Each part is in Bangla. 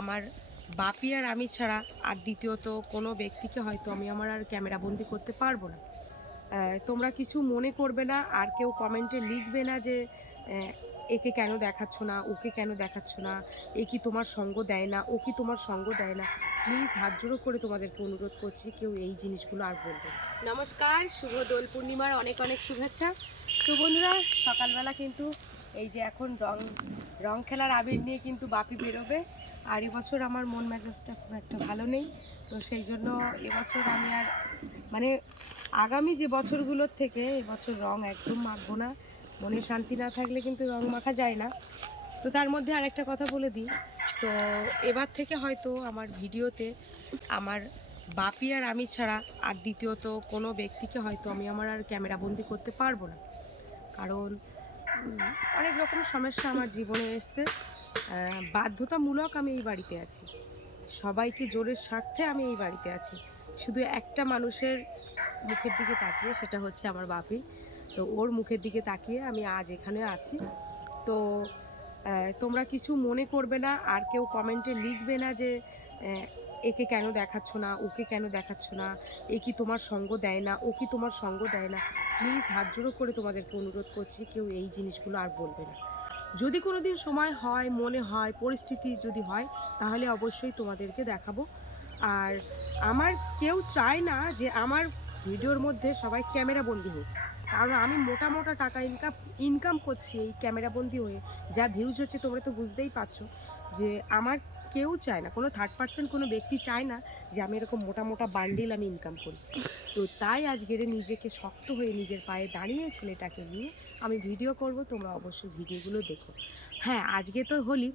আমার বাপি আর আমি ছাড়া আর দ্বিতীয়ত কোনো ব্যক্তিকে হয়তো আমি আমার আর ক্যামেরাবন্দি করতে পারবো না। তোমরা কিছু মনে করবে না, আর কেউ কমেন্টে লিখবে না যে একে কেন দেখাচ্ছ না, ওকে কেন দেখাচ্ছ না, এ কি তোমার সঙ্গ দেয় না, ও কি তোমার সঙ্গ দেয় না। প্লিজ হাত জোড়ো করে তোমাদেরকে অনুরোধ করছি, কেউ এই জিনিসগুলো আর বলবে না। নমস্কার, শুভ দোল পূর্ণিমার অনেক অনেক শুভেচ্ছা। তো বন্ধুরা, সকালবেলা কিন্তু এই যে এখন রং খেলার আবির নিয়ে কিন্তু বাপি বেরোবে। আর এবছর আমার মন মেজাজটা খুব একটা ভালো নেই, তো সেই জন্য এবছর আমি আর মানে আগামী যে বছরগুলোর থেকে এবছর রং একদম মাখবো না। মনে শান্তি না থাকলে কিন্তু রং মাখা যায় না। তো তার মধ্যে আরেকটা কথা বলে দিই, তো এবার থেকে হয়তো আমার ভিডিওতে আমার বাপি আর আমি ছাড়া আর দ্বিতীয়ত কোনো ব্যক্তিকে হয়তো আমি আমার আর ক্যামেরাবন্দি করতে পারবো না। কারণ অনেক রকম সমস্যা আমার জীবনে এসছে, বাধ্যতামূলক আমি এই বাড়িতে আছি, সবাইকে জোরের স্বার্থে আমি এই বাড়িতে আছি। শুধু একটা মানুষের মুখের দিকে তাকিয়ে, সেটা হচ্ছে আমার বাপি। তো ওর মুখের দিকে তাকিয়ে আমি আজ এখানে আছি। তো তোমরা কিছু মনে করবে না, আর কেউ কমেন্টে লিখবে না যে একে কেন দেখাচ্ছ না, ওকে কেন দেখাচ্ছ না, এ কি তোমার সঙ্গ দেয় না, ও কি তোমার সঙ্গ দেয় না। প্লিজ হাত জোড়ো করে তোমাদেরকে অনুরোধ করছি, কেউ এই জিনিসগুলো আর বলবে না। যদি কোনো দিন সময় হয়, মনে হয়, পরিস্থিতি যদি হয়, তাহলে অবশ্যই তোমাদেরকে দেখাবো। আর আমার কেউ চায় না যে আমার ভিডিওর মধ্যে সবাই ক্যামেরাবন্দি হোক, কারণ আমি মোটা মোটা টাকা ইনকাম করছি এই ক্যামেরাবন্দি হয়ে। যা ভিউজ হচ্ছে তোমরা তো বুঝতেই পারছো যে আমার কেউ চায় না, কোনো থার্ড পার্সন কোনো ব্যক্তি চায় না যে আমি এরকম মোটা মোটা বান্ডিল আমি ইনকাম করি। তো তাই আজকের নিজেকে শক্ত হয়ে নিজের পায়ে দাঁড়িয়ে ছেলেটাকে নিয়ে আমি ভিডিও করব। তোমরা অবশ্যই ভিডিওগুলো দেখো। হ্যাঁ, আজকে তো হোলি,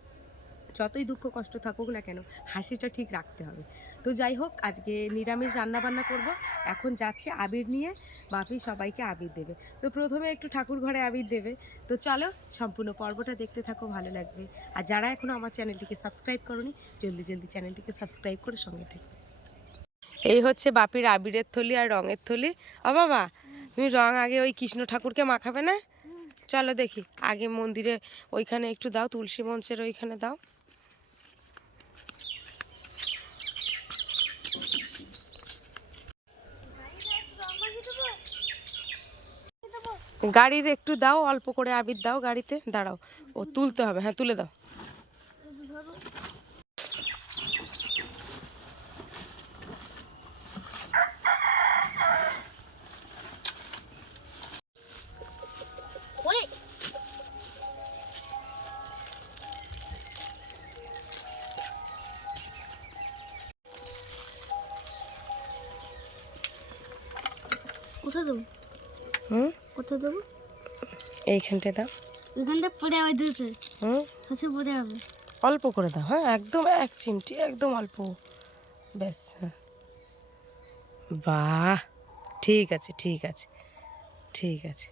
যতই দুঃখ কষ্ট থাকুক না কেন, হাসিটা ঠিক রাখতে হবে। তো যাই হোক, আজকে নিরামিষ রান্নাবান্না করব। এখন যাচ্ছে আবির নিয়ে, বাপি সবাইকে আবির দেবে। তো প্রথমে একটু ঠাকুর ঘরে আবির দেবে। তো চলো, সম্পূর্ণ পর্বটা দেখতে থাকো, ভালো লাগবে। আর যারা এখনও আমার চ্যানেলটিকে সাবস্ক্রাইব করোনি, জলদি জলদি চ্যানেলটিকে সাবস্ক্রাইব করে সঙ্গে থেকো। এই হচ্ছে বাপির আবিরের থলি আর রঙের থলি। ও বাবা, তুমি রং আগে ওই কৃষ্ণ ঠাকুরকে মাখাবে না? চলো দেখি, আগে মন্দিরে ওইখানে একটু দাও, তুলসী মঞ্চের ওইখানে দাও। গাড়ির একটু দাও, অল্প করে আবির দাও গাড়িতে, দাঁড়াও, ও তুলতে হবে। হ্যাঁ, তুলে দাও। কোথায় দেবো? কোথায় দেবো? এইখানটায় দাও। এখানটা পড়ে যাবে, দিয়েছে কাছে পড়ে যাবে। অল্প করে দাও, হ্যাঁ, একদম 1 চিমটি, একদম অল্প, ব্যাস। হ্যাঁ, বাহ, ঠিক আছে ঠিক আছে ঠিক আছে,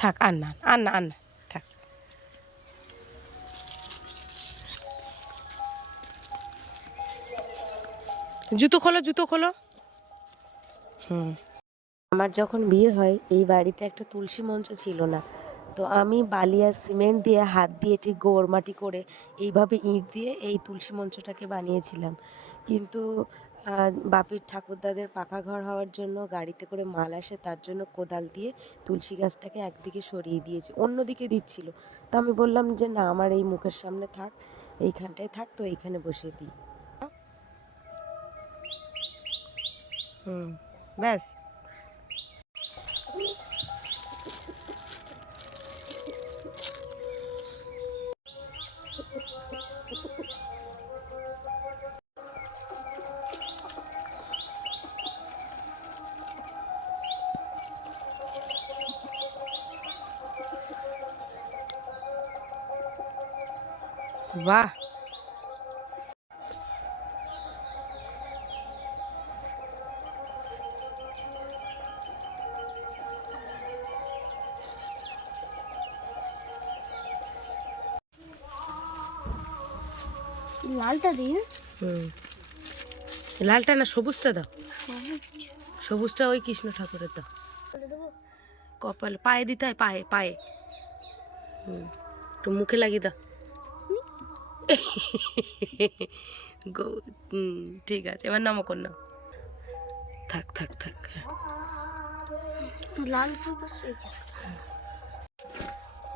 থাক, আর না আর না আর না, থাক। জুতো খোলো, জুতো খোলো। আমার যখন বিয়ে হয় এই বাড়িতে একটা তুলসী মঞ্চ ছিল না। তো আমি বালি আর সিমেন্ট দিয়ে হাত দিয়ে ঠিক গোবরমাটি করে এইভাবে ইঁট দিয়ে এই তুলসী মঞ্চটাকে বানিয়েছিলাম। কিন্তু বাপির ঠাকুরদাদের পাকা ঘর হওয়ার জন্য গাড়িতে করে মাল আসে, তার জন্য কোদাল দিয়ে তুলসী গাছটাকে একদিকে সরিয়ে দিয়েছে, অন্যদিকে দিচ্ছিল। তো আমি বললাম যে না, আমার এই মুখের সামনে থাক, এইখানটায় থাক, তো এইখানে বসিয়ে দিই। ব্যাস। বাহ, লালটা দিই। লালটা না, সবুজটা দাও। সবুজটা ওই কৃষ্ণ ঠাকুরের দাও। কপাল, পায়ে দিতে হয়, পায়ে পায়ে। একটু মুখে লাগিয়ে দাও। ঠিক আছে, এবার নমকর নাও। থাক থাক থাক। লাল ফুল এসেছে।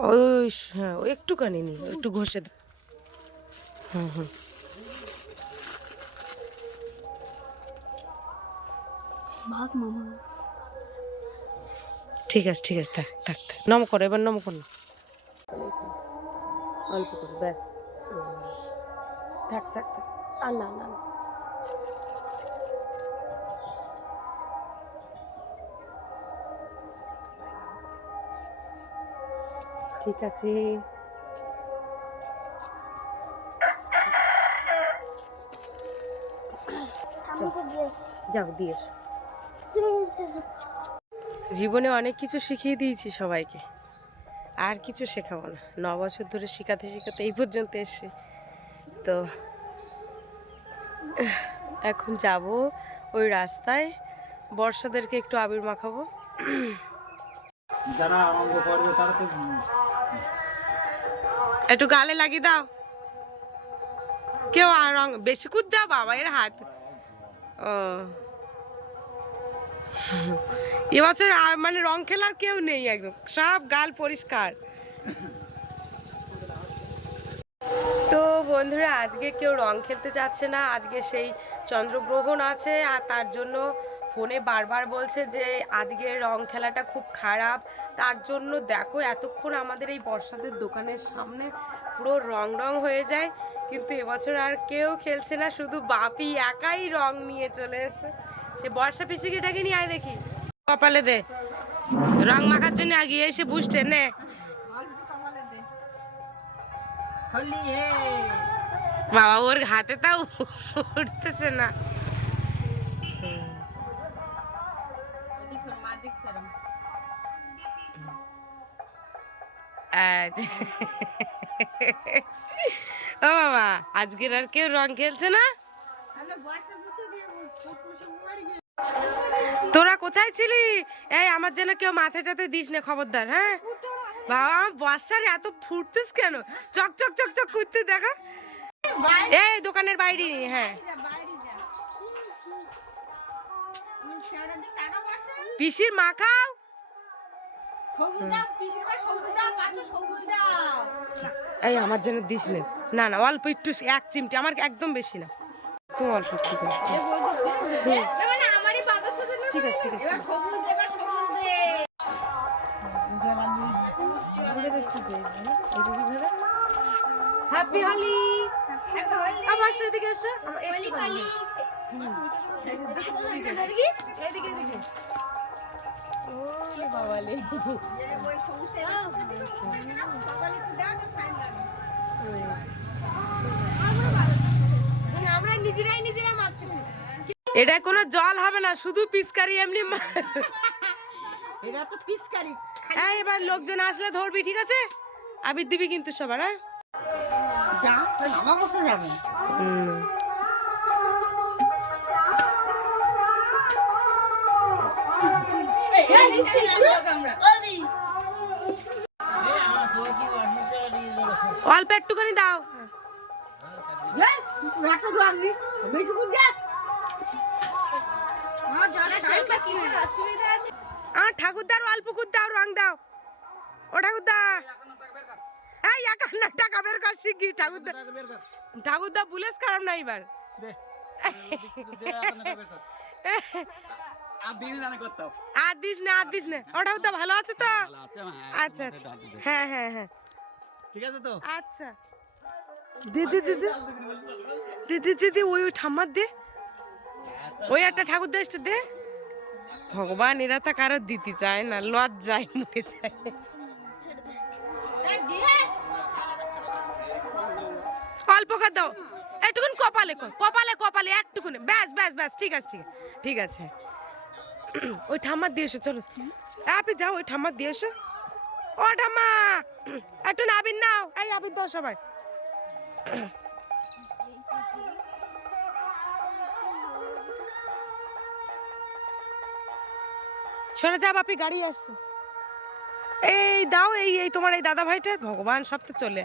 ওই হ্যাঁ, ওই একটুখানি নি, একটু ঘষে দাও। হুম হুম, ভাগ মামা। ঠিক আছে ঠিক আছে, থাক থাক থাক। নম করো, এবার নম করো, অল্প করে ব্যাস। থাক থাক থাক, আর না না না। ঠিক আছে। যাও দিয়ে এসো। জীবনে অনেক কিছু শিখিয়ে দিয়েছি সবাইকে, আর কিছু শেখাবো না। 9 বছর ধরে শেখাতে শেখাতে এই পর্যন্ত এসে, তো এখন যাব ওই রাস্তায়, বর্ষাদেরকে একটু আবির মাখাবো। যারা আনন্দ করবে তারা তো একটু গালে লাগিয়ে দাও। কেউ আর রং বেশি কুদ দাও বাবা, এর হাত। ও এবছর আর মানে রং খেলার কেউ নেই, একদম সব গাল পরিষ্কার। তো বন্ধুরা, আজকে কেউ রং খেলতে চাচ্ছে না। আজকে সেই চন্দ্রগ্রহণ আছে, আর তার জন্য ফোনে বারবার বলছে যে আজকে রং খেলাটা খুব খারাপ। তার জন্য দেখো এতক্ষণ আমাদের এই বর্ষাদের দোকানের সামনে পুরো রং রং হয়ে যায়, কিন্তু এবছর আর কেউ খেলছে না, শুধু বাপি একাই রং নিয়ে চলে এসেছে। সে বর্ষা পিসিকে ডেকে নিয়ে আয় দেখি, কপালে দে রং মাখার জন্য আগিয়ে এসে বুঝতে নে। বাবা ওর হাতে তাও উঠতেছে না। ও বাবা, আজকের আর কেউ রং খেলছে না? তোরা কোথায় ছিলি? এই আমার জন্য কেউ মাথাটাতে দিস না খবরদার, হ্যাঁ? বাবা আমার বর্ষার এত ফুটতেস কেন? চক চক চক চক করতে দেখা। এই দোকানের বাইরে, হ্যাঁ পিসির মাখাও। এই আমার জন্য দিস না, না না অল্প একটু, 1 চিমটি, আমার একদম বেশি না, তুমি অল্প একটু। ঠিক আছে ঠিক আছে ঠিক আছে। হ্যাপি হোলি। আমার দিকে এসো, এদিকে এদিকে। বাবালে আমরা নিজেরাই নিজেরা মারতেছি। এটা কোনো জল হবে না, শুধু পিচকারি এমনি। এটা তো পিচকারি। হ্যাঁ এবার লোকজন আসলে ধরবি, ঠিক আছে? আবির দিবি কিন্তু সবার, হ্যাঁ? যা আমার বসে যাবে। অল্প একটুখানি দাও। আমার ঠাকুরদার অল্প কুদ দাও, রং দাও। ও ঠাকুরদা, এই 51 টাকা বের কর শিগগি। ঠাকুরদা, ঠাকুরদা বুলেস খারাপ না এবার। আর দিস না, আর দিস না। ও ঠাকুরদা ভালো আছে তো? আচ্ছা আচ্ছা, হ্যাঁ হ্যাঁ হ্যাঁ ঠিক আছে তো। আচ্ছা দে দে দে দে দে দে দে দে, ওই ওই ঠাম্মার দে, ওই একটা ঠাকুর দেশটা দে। ভগবান, এরা তো কারো দিতে চায় না, লজ্জায় মুখে যায়। অল্প করে দাও, একটুকুন কপালে কপালে কপালে একটুকুন, ব্যাস ব্যাস ব্যাস, ঠিক আছে ঠিক আছে ঠিক আছে। ওই ঠাম্মার দিয়ে এসো, চলো আপনি যাও, ওই ঠাম্মার দিয়ে এসো। ও ঠাম্মা, একটু আবির নাও, এই আবির দাও সবাই। সরে যা বাপি, গাড়ি আসছে। এই দাও, এই এই তোমার এই দাদা ভাইটার। ভগবান, সব তো চলে।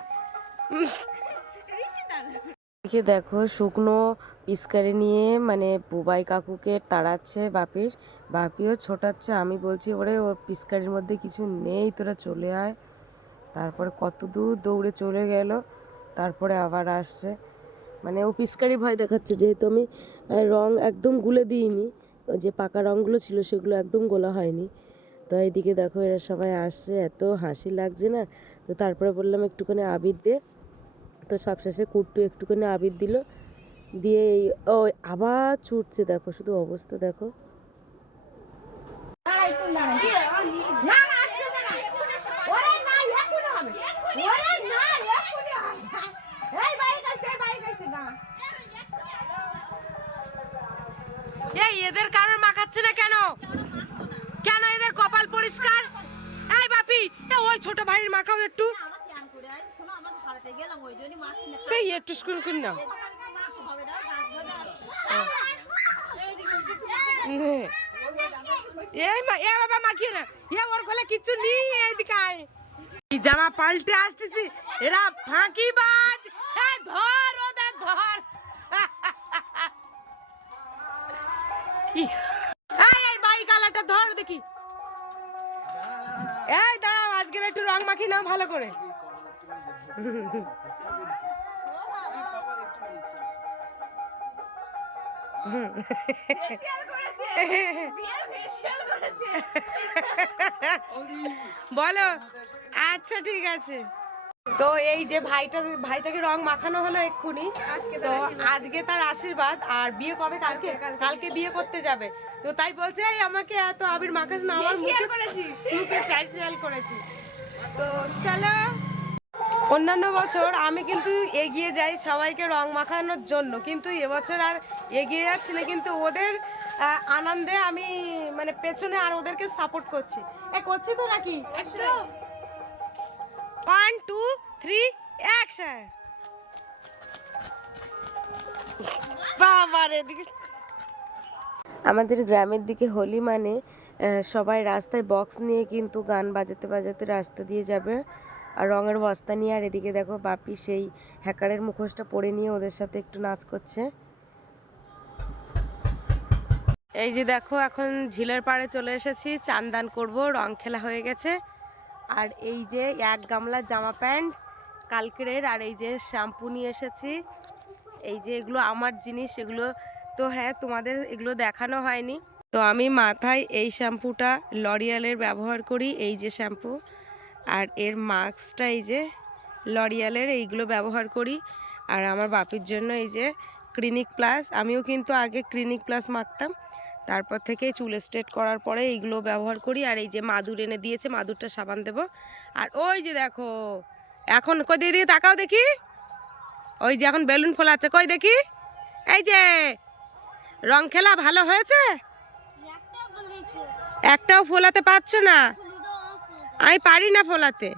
দেখে দেখো শুকনো পিচকারি নিয়ে মানে বুবাই কাকুকে তাড়াচ্ছে বাপিও ছোটাচ্ছে। আমি বলছি ওরে ওর পিচকারির মধ্যে কিছু নেই, তোরা চলে আয়। তারপরে কত দূর দৌড়ে চলে গেল, তারপরে আবার আসছে। মানে ও পিচকারি ভয় দেখাচ্ছে, যেহেতু আমি রং একদম গুলে দিইনি, যে পাকা রঙগুলো ছিল সেগুলো একদম গোলা হয়নি। তো এইদিকে দেখো এরা সবাই আসছে, এত হাসি লাগছে না। তো তারপরে বললাম একটুখানি আবির দে, তো সবশেষে কুট্টু একটুখানি আবির দিল, দিয়ে ও আবার ছুটছে। দেখো শুধু অবস্থা দেখো। এদের কারোর মাখাচ্ছে না কেন? কেন এদের কপাল পরিষ্কার? এই বাপি, ওই ছোট ভাইয়ের মাখাও একটু। এই একটু স্কুল করি না। এই বাবা মাখিয়ে না, ওর গলে কিচ্ছু নেই। এইদিকে আয়, জামা পাল্টে আসতেছি, এরা ফাঁকিবাজ। ধর ওদের ধর। এই বাই কালারটা ধর দেখি। এই দাঁড়াও, আজকে একটু রং মাখি নাও ভালো করে। বলো, আচ্ছা ঠিক আছে। তো এই যে ভাইটাকে রং মাখানো হলো এক্ষুনি। তো আজকে তার আশীর্বাদ। আর বিয়ে কবে? কালকে বিয়ে করতে যাবে। তো তাই বলছে এই আমাকে এত আবির মাখাস না, আমার মুখে ফেসিয়াল করেছি। তো চলো, অন্যান্য বছর আমি কিন্তু এগিয়ে যাই সবাইকে রং মাখানোর জন্য, কিন্তু এবছর আর এগিয়ে যাচ্ছি না। কিন্তু ওদের আনন্দে আমি মানে পেছনে আর ওদেরকে সাপোর্ট করছি। করছি তো নাকি? 1 2 3 অ্যাকশন। বাবারে, আমাদের গ্রামের দিকে হোলি মানে সবাই রাস্তায় বক্স নিয়ে কিন্তু গান বাজাতে বাজাতে রাস্তা দিয়ে যাবে, আর রঙের বস্তা নিয়ে। আর এদিকে দেখো বাপি সেই হ্যাকারের মুখোশটা পরে নিয়ে ওদের সাথে একটু নাচ করছে। এই যে দেখো এখন ঝিলের পাড়ে চলে এসেছি, চান দান করবো, রং খেলা হয়ে গেছে। আর এই যে 1 গামলা জামা প্যান্ট কালকের, আর এই যে শ্যাম্পু নিয়ে এসেছি। এই যে এগুলো আমার জিনিস, এগুলো তো হ্যাঁ তোমাদের এগুলো দেখানো হয়নি। তো আমি মাথায় এই শ্যাম্পুটা লরিয়ালের ব্যবহার করি, এই যে শ্যাম্পু। আর এর মাস্কটা এই যে লরিয়ালের, এইগুলো ব্যবহার করি। আর আমার বাপির জন্য এই যে ক্লিনিক প্লাস, আমিও কিন্তু আগে ক্লিনিক প্লাস মাখতাম, তারপর থেকে চুল স্ট্রেট করার পরে এইগুলো ব্যবহার করি। আর এই যে মাদুর এনে দিয়েছে, মাদুরটা সাবান দেব। আর ওই যে দেখো এখন কই দিয়ে তাকাও দেখি, ওই যে এখন বেলুন ফোলাচ্ছে, কই দেখি। এই যে রং খেলা ভালো হয়েছে? একটাও ফোলাতে পারছো না? আমি পারি না ফোলাতে।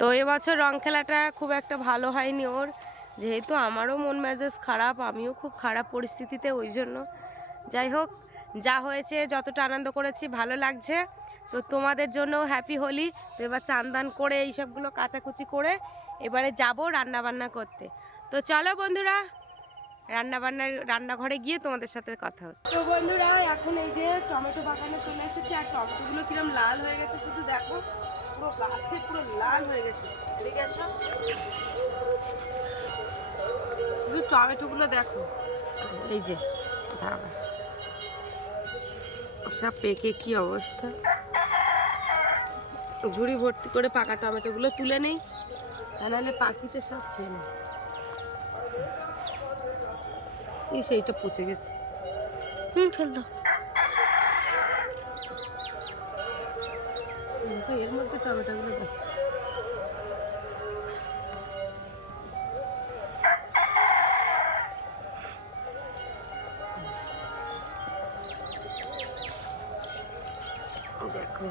তো এবছর রং খেলাটা খুব একটা ভালো হয়নি ওর, যেহেতু আমারও মন মেজাজ খারাপ, আমিও খুব খারাপ পরিস্থিতিতে, ওই জন্য। যাই হোক, যা হয়েছে যতটা আনন্দ করেছি ভালো লাগছে। তো তোমাদের জন্য হ্যাপি হোলি। তো এবার চান দান করে এইসবগুলো কাচাকুচি করে এবারে যাব রান্নাবান্না করতে। তো চলো বন্ধুরা, রান্নাঘরে গিয়ে তোমাদের সাথে কথা হচ্ছে। তো বন্ধুরা এখন এই যে টমেটো বাগানে চলে এসেছি, আর টমেটোগুলো কিরম লাল হয়ে গেছে শুধু দেখো, পুরো গাছে পুরো লাল হয়ে গেছে। এদিকে এসো, শুধু টমেটোগুলো দেখো, এই যে সব পেকে কি অবস্থা। ঝুড়ি ভর্তি করে পাকা টমেটোগুলো তুলে নেই, তা নাহলে পাখিতে সব খেয়ে নেই। সেইটা পচে গেছে, ফেল দাও। এর মধ্যে টমেটোগুলো দেখো, দেখো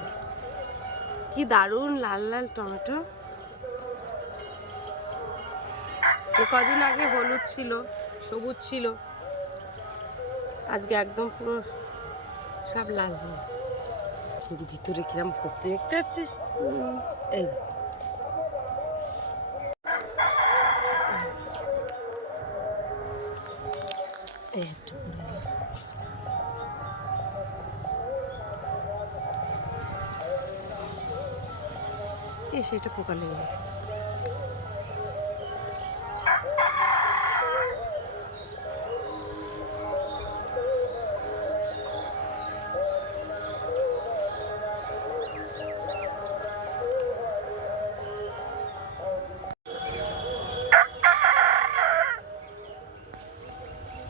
কি দারুণ লাল লাল টমেটো। কদিন আগে হলুদ ছিল, সবুজ ছিল, আজকে একদম পুরো সব লাল হয়ে গেছে। ভিতরে কিরম ভর্তি দেখতে পাচ্ছিস? এই একটা পড়ে গেল। সেটা পোকা লেগে গেল।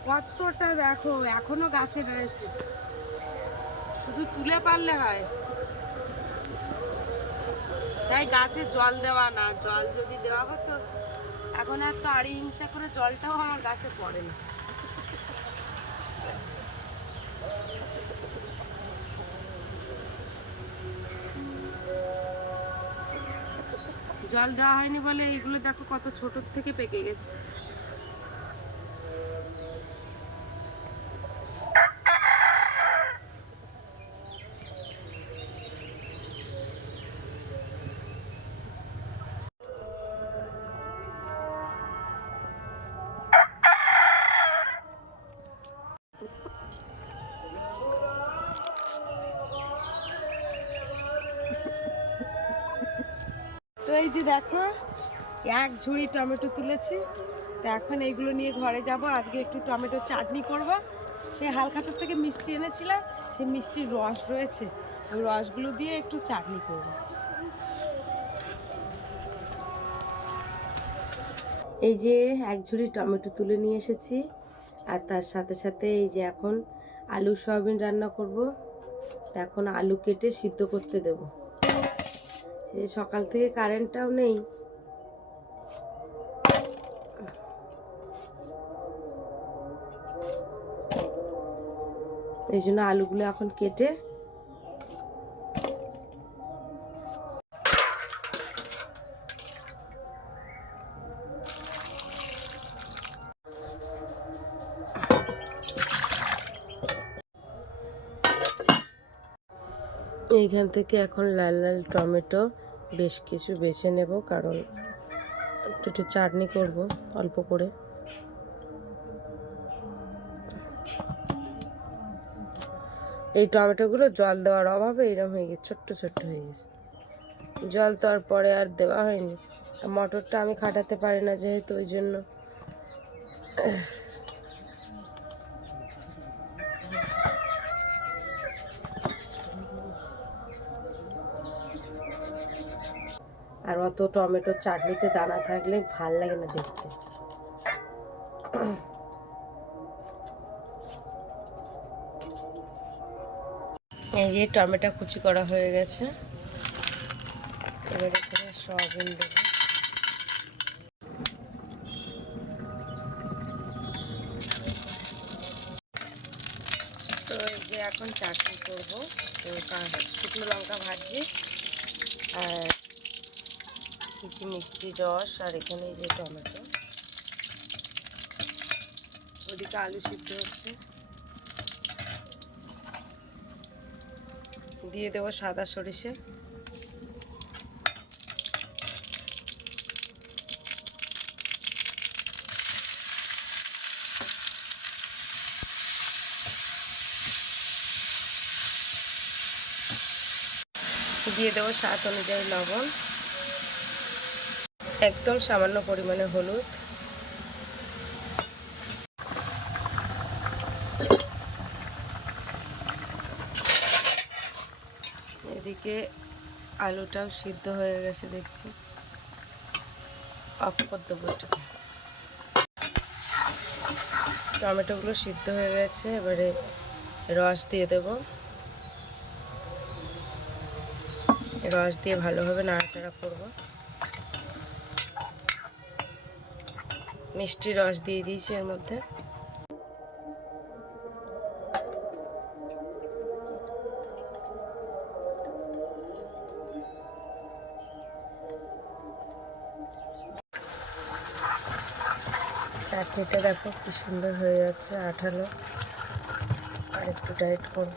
কতটা দেখো এখনো গাছে রয়েছে, শুধু তুলে পারলে হয়। তাই গাছে জল দেওয়া না, জল যদি দেওয়া হতো এখন আর তো আড়ি হিংসা করে জলটাও আমার গাছে পড়ে না। জল দেওয়া হয়নি বলে এইগুলো দেখো কত ছোট থেকে পেকে গেছে। তো এই যে দেখো এক ঝুড়ি টমেটো তুলেছি, তো এখন এইগুলো নিয়ে ঘরে যাব। আজকে একটু টমেটো চাটনি করব। সে হালখাতার থেকে মিষ্টি এনেছিলাম, সেই মিষ্টির রস রয়েছে, ওই রসগুলো দিয়ে একটু চাটনি করব। এই যে এক ঝুড়ি টমেটো তুলে নিয়ে এসেছি, আর তার সাথে সাথে এই যে এখন আলু সয়াবিন রান্না করব। এখন আলু কেটে সিদ্ধ করতে দেব। সেই সকাল থেকে কারেন্টটাও নেই, এই জন্য আলুগুলো এখন কেটে এইখান থেকে এখন লাল লাল টমেটো বেশ কিছু বেছে নেব, কারণ একটু চাটনি করব অল্প করে। এই টমেটোগুলো জল দেওয়ার অভাবে এরকম হয়ে গেছে, ছোট্ট ছোট্ট হয়ে গেছে। জল তো আর পরে আর দেওয়া হয়নি, মটরটা আমি খাটাতে পারি না যেহেতু, ওই জন্য আর অত টমেটোর চাটনিতে দানা থাকলে ভাল লাগে না দেখতে। এই যে টমেটো কুচি করা হয়ে গেছে, এবার এখানে সয়াবিন দেবো। তো এই যে এখন চাটনি করবো, শুকনো লঙ্কা ভাজি আর কিছু মিষ্টি রস, আর এখানে এই যে টমেটো, ওদিকে আলু সিদ্ধ হচ্ছে। দিয়ে দেবো সাদা সরিষে, দিয়ে দেবো স্বাদ অনুযায়ী লবণ, একদম সামান্য পরিমাণে হলুদ, এদিকে আলুটাও সিদ্ধ হয়ে গেছে দেখছি, অফ করে দেবো এটা। টমেটোগুলো সিদ্ধ হয়ে গেছে, এবারে রস দিয়ে দেব। রস দিয়ে ভালোভাবে নাড়াচাড়া করব। মিষ্টি রস দিয়ে দিয়েছি এর মধ্যে। চাটনিটা দেখো কি সুন্দর হয়ে যাচ্ছে, আঠালো। আর একটু টাইট করব।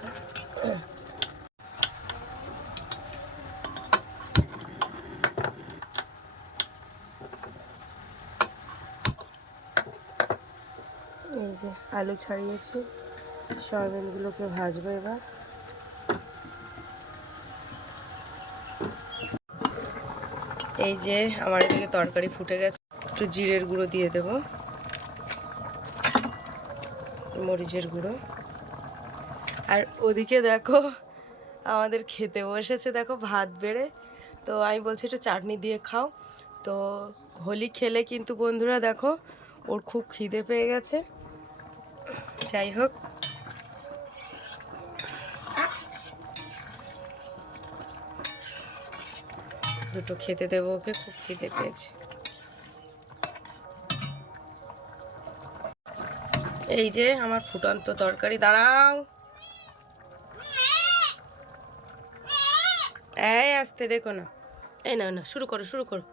এই যে আলু ছাড়িয়েছি, সয়াবিনগুলোকে ভাজবো এবার। এই যে আমার এদিকে তরকারি ফুটে গেছে, একটু জিরের গুঁড়ো দিয়ে দেব, মরিচের গুঁড়ো। আর ওদিকে দেখো আমাদের খেতে বসেছে, দেখো ভাত বেড়ে। তো আমি বলছি একটু চাটনি দিয়ে খাও। তো হোলি খেলে কিন্তু বন্ধুরা দেখো ওর খুব খিদে পেয়ে গেছে। যাই হোক, দুটো খেতে দেবো ওকে, খুব খিদে পেয়েছে। এই যে আমার ফুটন্ত তরকারি, দাঁড়াও, এই আসতে দেখো না, এই না না, শুরু করো শুরু করো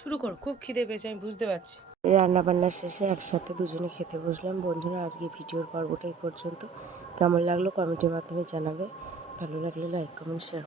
শুরু করো, খুব খিদে পেয়েছে আমি বুঝতে পারছি। রান্না বান্নার শেষে একসাথে দুজনে খেতে বসলাম। বন্ধুরা আজকে ভিডিওর পর্বটা এই পর্যন্ত। কেমন লাগলো কমেন্টের মাধ্যমে জানাবে, ভালো লাগলে লাইক কমেন্ট শেয়ার।